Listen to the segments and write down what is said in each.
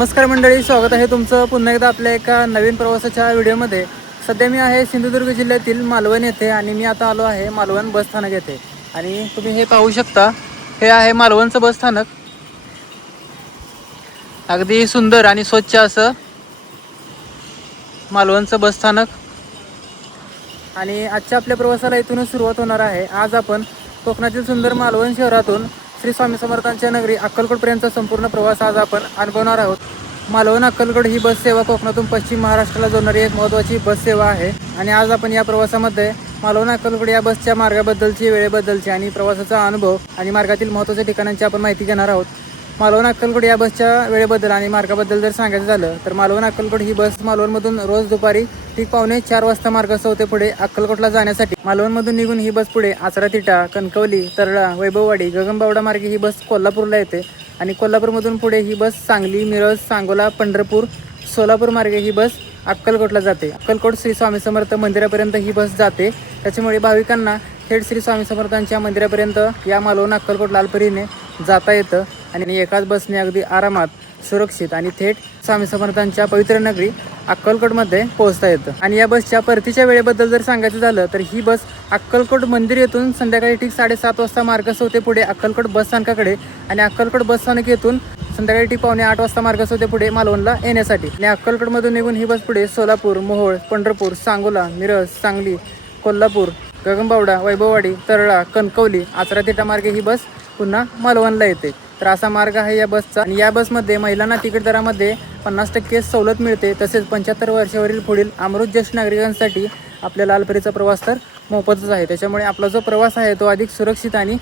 नमस्कार मंडळी, स्वागत आहे तुमचं पुन्हा एकदा आपल्या एका नवीन प्रवासाच्या व्हिडिओमध्ये। सध्या मी आहे सिंधुदुर्ग जिल्ह्यातील मालवण येथे आणि मी आता आलो आहे मालवण बस स्थानक येथे। आणि तुम्ही हे पाहू शकता, हे आहे मालवणचं बस स्थानक। अगदी सुंदर आणि स्वच्छ असं मालवणचं बस स्थानक। आणि आजच्या आपल्या प्रवासाला इथूनच सुरुवात होणार आहे। आज आपण कोकणातील सुंदर मालवण शहरातून श्री स्वामी समर्थांच्या नगरी अक्कलकोटपर्यंतचा संपूर्ण प्रवास आज आपण अनुभवणार आहोत। मालवण अक्कलकोट ही बस सेवा कोकणातून पश्चिम महाराष्ट्राला जोडणारी एक महत्त्वाची बस सेवा आहे। आणि आज आपण या प्रवासामध्ये मालवण अक्कलकोट या बसच्या मार्गाबद्दलची, वेळेबद्दलची आणि प्रवासाचा अनुभव आणि मार्गातील महत्त्वाच्या ठिकाणांची आपण माहिती घेणार आहोत। मालवण अक्कलकोट या बसच्या वेळेबद्दल आणि मार्गाबद्दल जर सांगायचं झालं तर मालवण अक्कलकोट ही बस मालवणमधून रोज दुपारी ठीक 3:45 वाजता मार्गासह होते पुढे अक्कलकोटला जाण्यासाठी। मालवणमधून निघून ही बस पुढे आचरा-तिटा, कणकवली, तरळा, वैभववाडी, गगनबावडा मार्गे ही बस कोल्हापूरला येते। आणि कोल्हापूरमधून पुढे ही बस सांगली, मिरज, सांगोला, पंढरपूर, सोलापूर मार्गे ही बस अक्कलकोटला जाते। अक्कलकोट श्री स्वामी समर्थ मंदिरापर्यंत ही बस जाते। त्याच्यामुळे भाविकांना थेट श्री स्वामी समर्थांच्या मंदिरापर्यंत या मालवण अक्कलकोट लालपरीने जाता येतं। आणि एकाच बसने अगदी आरामात, सुरक्षित आणि थेट स्वामी समर्थांच्या पवित्र नगरी अक्कलकोटमध्ये पोहोचता येतं। आणि या बसच्या परतीच्या वेळेबद्दल जर सांगायचं झालं तर ही बस अक्कलकोट मंदिर येथून संध्याकाळी ठीक 7:30 वाजता मार्गास होते पुढे अक्कलकोट बस स्थानकाकडे। आणि अक्कलकोट बस स्थानक येथून संध्याकाळी ठीक 7:45 वाजता मार्गास होते पुढे मालवणला येण्यासाठी। आणि अक्कलकोटमधून निघून ही बस पुढे सोलापूर, मोहोळ, पंढरपूर, सांगोला, मिरज, सांगली, कोल्हापूर, गगनबावडा, वैभववाडी, तरळा, कणकवली, आचरा-तिटा मार्गे ही बस पुन्हा मालवणला येते। तर असा मार्ग आहे या बसचा। आणि या बसमध्ये महिलांना तिकीट दरामध्ये 50% सवलत मिळते। तसेच 75 वर्षावरील पुढील अमृत ज्येष्ठ नागरिकांसाठी आपल्या लालपरीचा प्रवास तर मोफतच आहे। त्याच्यामुळे आपला जो प्रवास आहे तो अधिक सुरक्षित आणि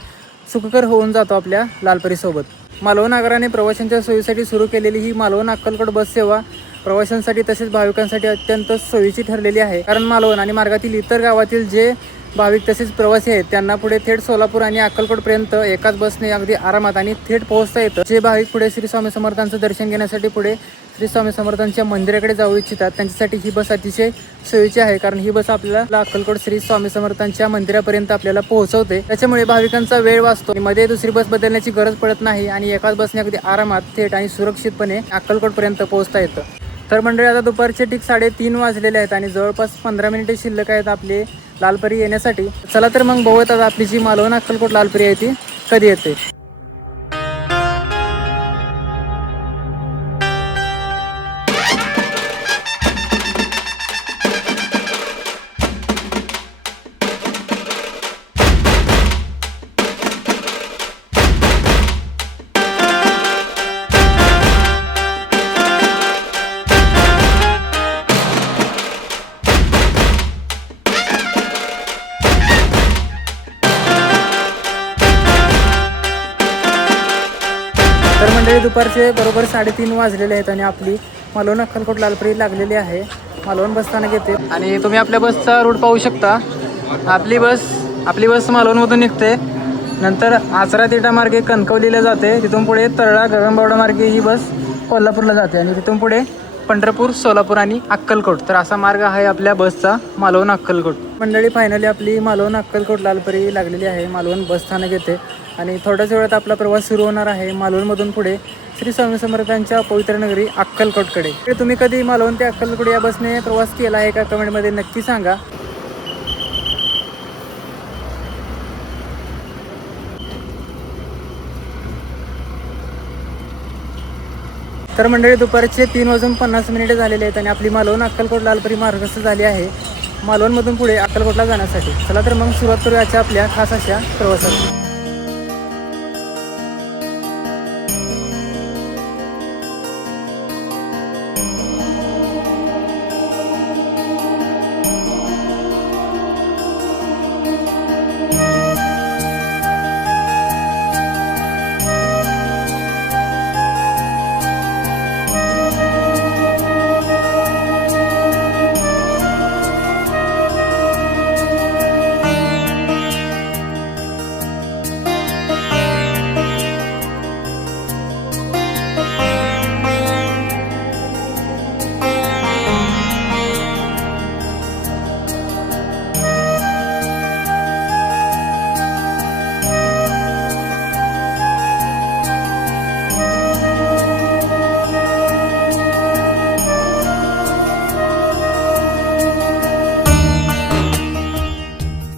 सुखकर होऊन जातो आपल्या लालपरीसोबत। मालवण आगाराने प्रवाशांच्या सोयीसाठी सुरू केलेली ही मालवण अक्कलकोट बस सेवा प्रवाशांसाठी तसेच भाविकांसाठी अत्यंत सोयीची ठरलेली आहे। कारण मालवण आणि मार्गातील इतर गावातील जे भाविक तसेच प्रवासी आहेत त्यांना पुढे थेट सोलापूर आणि अक्कलकोटपर्यंत एकाच बसने अगदी आरामात आणि थेट पोहोचता येतं। जे भाविक पुढे श्री स्वामी समर्थांचं दर्शन घेण्यासाठी पुढे श्री स्वामी समर्थांच्या मंदिराकडे जाऊ इच्छितात त्यांच्यासाठी ही बस अतिशय सोयीची आहे। कारण ही बस आपल्याला अक्कलकोट श्री स्वामी समर्थांच्या मंदिरापर्यंत आपल्याला पोहोचवते। त्याच्यामुळे भाविकांचा वेळ वाचतो, मध्ये दुसरी बस बदलण्याची गरज पडत नाही आणि एकाच बसने अगदी आरामात, थेट आणि सुरक्षितपणे अक्कलकोटपर्यंत पोहोचता येतं। तर मंडळी, आता दुपारचे ठीक 3:30 वाजलेले आहेत आणि जवळपास 15 मिनिटे शिल्लक आहेत आपले लालपरी येण्यासाठी। चला तर मग बघूयात आता आपली जी मालवण अक्कलकोट लालपरी आहे ती कधी येते। तर मंडळी, दुपारचे बरोबर 3:30 वाजलेले आहेत आणि आपली मालवण अक्कलकोट लालपरी लागलेली आहे मालवण बस स्थानक येते। आणि तुम्ही आपल्या बसचा रूट पाहू शकता। आपली बस मालवणमधून निघते, नंतर आचरा-तिटा मार्गे कणकवलीला जाते, तिथून पुढे तरळा, गगनबावडा मार्गे ही बस कोल्हापूरला जाते आणि तिथून पुढे पंढरपूर, सोलापूर आणि अक्कलकोट। तर असा मार्ग आहे आपल्या बसचा मालवण अक्कलकोट। मंडळी, फायनली आपली मालवण अक्कलकोट लालपरी लागलेली आहे मालवण बस स्थानक येते। आणि थोड्याच वेळात आपला प्रवास सुरू होणार आहे मालवणमधून पुढे श्री स्वामी समर्थांच्या पवित्र नगरी अक्कलकोटकडे। तुम्ही कधी मालवण ते अक्कलकोट या बसने प्रवास केला आहे का? कमेंटमध्ये नक्की सांगा। तर मंडळी, दुपारचे 3:50 झालेले आहेत आणि आपली मालवण अक्कलकोट लालपरी मार्गस्थ झाली आहे मालवणमधून पुढे अक्कलकोटला जाण्यासाठी। चला तर मग सुरुवात करूया आजच्या आपल्या खास अशा प्रवासाला।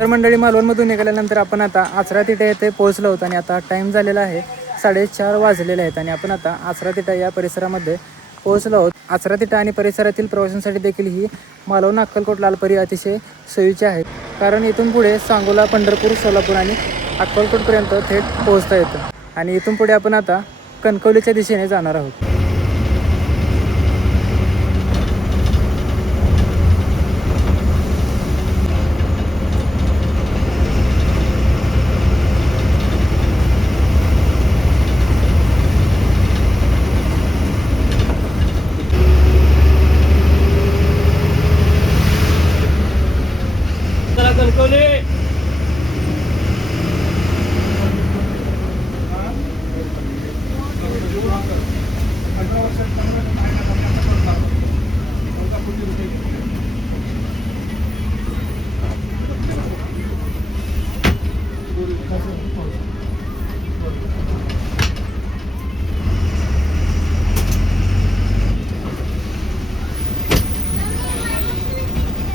तर मंडळी, मालवणमधून निघाल्यानंतर आपण आता आचरा तिटा येथे पोहोचलो होतो आणि आता टाईम झालेला आहे 4:30 वाजलेले आहेत आणि आपण आता आचरा तिटा या परिसरामध्ये पोहोचलो आहोत. आचरा तिटा आणि परिसरातील प्रवाशांसाठी देखील ही मालवण अक्कलकोट लालपरी अतिशय सोयीची आहे, कारण इथून पुढे सांगोला, पंढरपूर, सोलापूर आणि अक्कलकोटपर्यंत थेट पोहोचता येतं. आणि इथून पुढे आपण आता कणकवलीच्या दिशेने जाणार आहोत.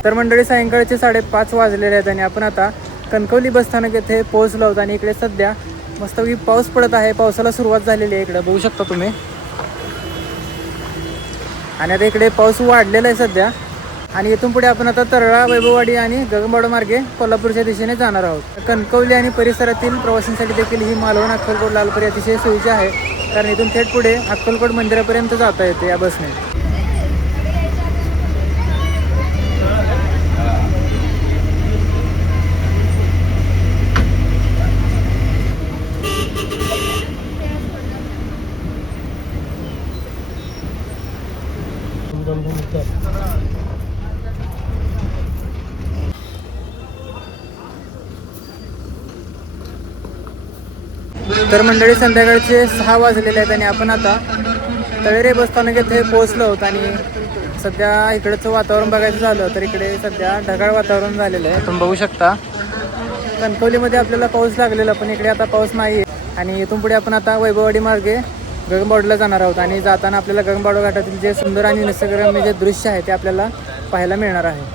तर मंडळी, सायंकाळचे 5:30 वाजलेले आहेत आणि आपण आता कणकवली बसस्थानक येथे पोहोचलो आहोत. आणि इकडे सध्या मस्तपैकी पाऊस पडत आहे. पावसाला सुरुवात झालेली आहे, इकडे बघू शकता तुम्ही. आणि आता इकडे पाऊस वाढलेला आहे सध्या. आणि इथून पुढे आपण आता तरळा, वैभववाडी आणि गगनबावडा मार्गे कोल्हापूरच्या दिशेने जाणार आहोत. कणकवली आणि परिसरातील प्रवाशांसाठी देखील ही मालवण अक्कलकोट लालपरी अतिशय सोयीची आहे, कारण इथून थेट पुढे अक्कलकोट मंदिरापर्यंत जाता येते या बसने. तर मंडळी, संध्याकाळचे 6 वाजलेले आहेत आणि आपण आता तळेरे बसस्थानक येथे पोहोचलो आहोत. आणि सध्या इकडचं वातावरण बघायचं झालं तर इकडे सध्या ढगाळ वातावरण झालेलं आहे, तुम्ही बघू शकता. कणकवलीमध्ये आपल्याला पाऊस लागलेला, पण इकडे आता पाऊस नाही आहे. आणि इथून पुढे आपण आता वैभववाडी मार्गे गगनबावड्याला जाणार आहोत. आणि जाताना आपल्याला गगनबावडा घाटातील जे सुंदर आणि निसर्गरम्य जे दृश्य आहे ते आपल्याला पाहायला मिळणार आहे.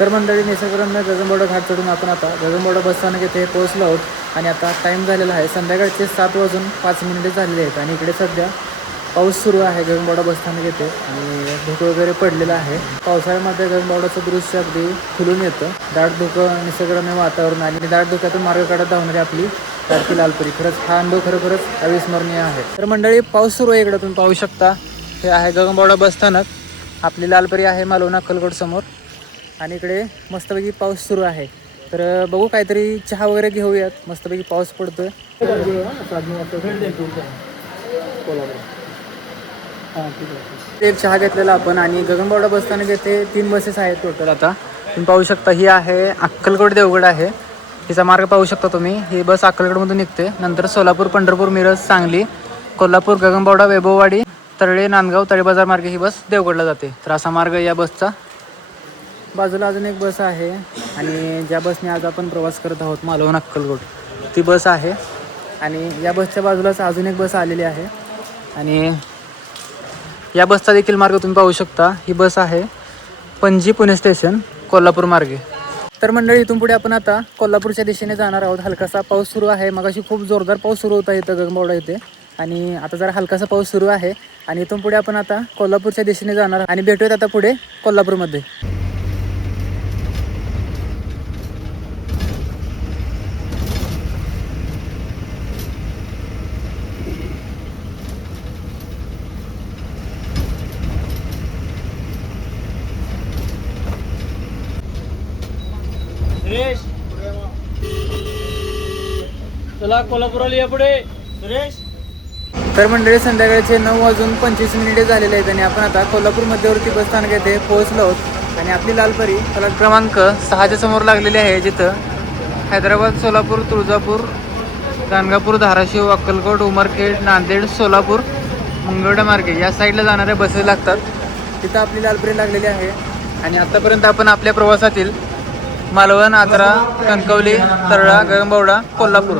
तर मंडळी निसर्गरम्य गगनबावडा घाट चढून आपण आता गगनबावडा बसस्थानक येथे पोहोचलो आहोत आणि आता टाईम झालेला आहे संध्याकाळचे 7:05 झालेले आहेत आणि इकडे सध्या पाऊस सुरू आहे गगनबावडा बसस्थानक येथे आणि धुकं वगैरे पडलेलं आहे. पावसाळ्यामध्ये गगनबावडाचं दृश्य अगदी खुलून येतं. दाट धुकं, निसर्गरम्य वातावरण आणि दाट धुक्यातून मार्ग काढत धावणारी आपली लाडकी लालपरी. खरंच हा अनुभव खरोखरच अविस्मरणीय आहे. तर मंडळी पाऊस सुरू आहे. इकडे तुम्ही पाहू शकता हे आहे गगनबावडा बसस्थानक. आपली लालपरी आहे मालवण अक्कलकोट समोर आणि इकडे मस्तपैकी पाऊस सुरू आहे. तर बघू काहीतरी चहा वगैरे घेऊयात. मस्तपैकी पाऊस पडतोय. एक चहा घेतलेला आपण आणि गगनबावडा बसस्थानक येथे 3 बसेस आहेत टोटल. आता तुम्ही पाहू शकता ही आहे अक्कलकोट देवगड आहे. हिचा मार्ग पाहू शकता तुम्ही. ही बस अक्कलकोटमधून निघते. नंतर सोलापूर, पंढरपूर, मिरज, सांगली, कोल्हापूर, गगनबावडा, वैभववाडी, तळळे, नांदगाव, तळेबाजार मार्गे ही बस देवगडला जाते. तर असा मार्ग या बसचा. बाजूला अजून एक बस आहे आणि ज्या बसने आज आपण प्रवास करत आहोत मालवण अक्कलकोट ती बस आहे आणि या बसच्या बाजूलाच अजून एक बस आलेली आहे आणि या बसचा देखील मार्ग तुम्ही पाहू शकता. ही बस आहे पणजी पुणे स्टेशन कोल्हापूर मार्गे. तर मंडळी इथून पुढे आपण आता कोल्हापूरच्या दिशेने जाणार आहोत. हलकासा पाऊस सुरू आहे. मगाशी खूप जोरदार पाऊस सुरू होता इथं गगनबावडा इथे आणि आता जरा हलकासा पाऊस सुरू आहे आणि इथून पुढे आपण आता कोल्हापूरच्या दिशेने जाणार आणि भेटूयात आता पुढे कोल्हापूरमध्ये. सुरेश चला कोल्हापूरला या पुढे सुरेश. तर मंडळी संध्याकाळचे 9:25 झालेले आहेत आणि आपण आता कोल्हापूर मध्यवर्ती बसस्थानक येथे पोहोचलो आहोत आणि आपली लालपरी फलक क्रमांक 6च्या समोर लागलेली आहे जिथं हैदराबाद, सोलापूर, तुळजापूर, गाणगापूर, धाराशिव, अक्कलकोट, उमरखेड, नांदेड, सोलापूर, मंगळवेढा मार्गे या साईडला जाणाऱ्या बसेस लागतात. तिथं आपली लालपरी लागलेली आहे आणि आत्तापर्यंत आपण आपल्या प्रवासातील मालवण, आजरा, कणकवली, तळा, गगनबावडा, कोल्हापूर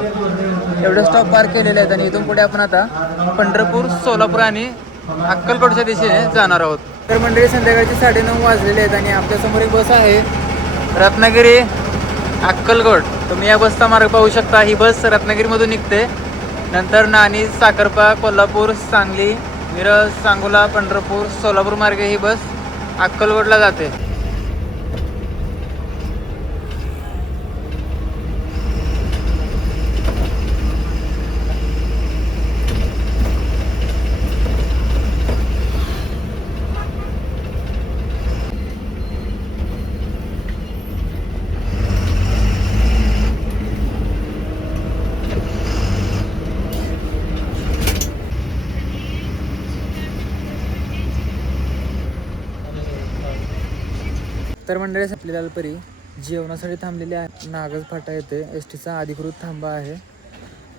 एवढे स्टॉप पार केलेले आहेत आणि इथून पुढे आपण आता पंढरपूर, सोलापूर आणि अक्कलकोटच्या दिशेने जाणार आहोत. तर मंडळी संध्याकाळचे 9:30 वाजलेले आहेत आणि आपल्यासमोर एक बस आहे रत्नागिरी अक्कलकोट. तुम्ही या बसचा मार्ग पाहू शकता. ही बस रत्नागिरीमधून निघते. नंतर नाणी, साखरपा, कोल्हापूर, सांगली, मिरज, सांगोला, पंढरपूर, सोलापूर मार्गे ही बस अक्कलकोटला जाते. तर मंडळी आपली लालपरी जेवणासाठी थांबलेली आहे. नागज फाटा येथे STचा अधिकृत थांबा आहे.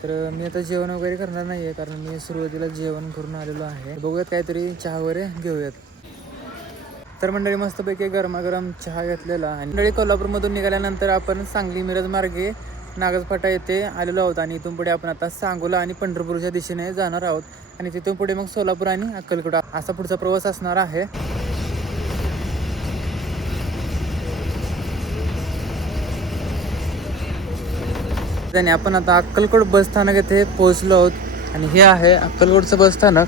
तर मी आता जेवण वगैरे करणार नाही आहे कारण मी सुरुवातीला जेवण करून आलेलो आहे. बघूयात काहीतरी चहा वगैरे घेऊयात. तर मंडळी मस्तपैकी गरमागरम चहा घेतलेला आणि मंडळी कोल्हापूरमधून निघाल्यानंतर आपण सांगली, मिरज मार्गे नागज फाटा येथे आलेलो आहोत आणि इथून पुढे आपण आता सांगोला आणि पंढरपूरच्या दिशेने जाणार आहोत आणि तिथून पुढे मग सोलापूर आणि अक्कलकोट असा पुढचा प्रवास असणार आहे. आणि आपण आता अक्कलकोट बसस्थानक येथे पोहोचलो आहोत आणि हे आहे अक्कलकोटचं बसस्थानक.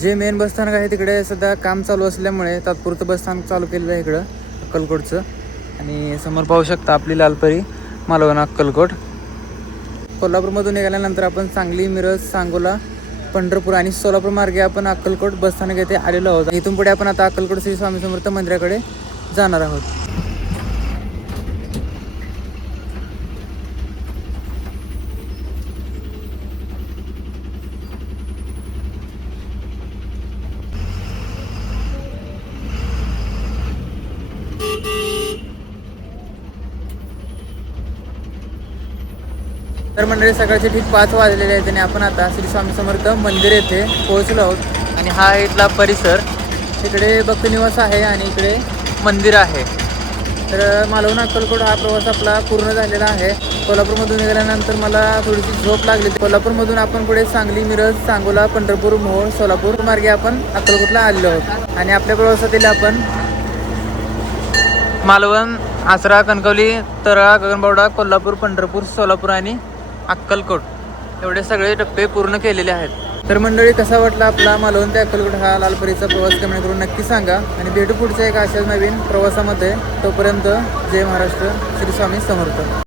जे मेन बसस्थानक आहे तिकडे सध्या काम चालू असल्यामुळे तात्पुरतं बसस्थानक चालू केलेलं आहे इकडं अक्कलकोटचं. आणि समोर पाहू शकता आपली लालपरी मालवण अक्कलकोट. कोल्हापूरमधून निघाल्यानंतर आपण सांगली, मिरज, सांगोला, पंढरपूर आणि सोलापूर मार्गे आपण अक्कलकोट बसस्थानक येथे आलेलो आहोत. इथून पुढे आपण आता अक्कलकोट श्री स्वामी समर्थ मंदिराकडे जाणार आहोत. तर मंडळी सकाळचे ठीक 5 वाजलेले आहेत आणि आपण आता श्री स्वामी समर्थ मंदिर येथे पोहोचलो आहोत आणि हा इथला परिसर. इकडे भक्तनिवास आहे आणि इकडे मंदिर आहे. तर मालवण अक्कलकोट हा प्रवास आपला पूर्ण झालेला आहे. कोल्हापूरमधून निघाल्यानंतर मला थोडीशी झोप लागली. कोल्हापूरमधून आपण पुढे सांगली, मिरज, सांगोला, पंढरपूर, मोहोळ, सोलापूर मार्गे आपण अक्कलकोटला आलेलो आहोत. आणि आपल्या प्रवासातील आपण मालवण, आसरा, कणकवली, तळा, गगनबावडा, कोल्हापूर, पंढरपूर, सोलापूर आणि अक्कलकोट एवढे सगळे टप्पे पूर्ण केलेले आहेत. तर मंडळी, कसा वाटला आपला मालवण ते अक्कलकोट हा लालपरीचा प्रवास कमेंट करून नक्की सांगा. आणि भेटू पुढच्या एक अशाच नवीन प्रवासामध्ये. तोपर्यंत जय महाराष्ट्र, श्री स्वामी समर्थ.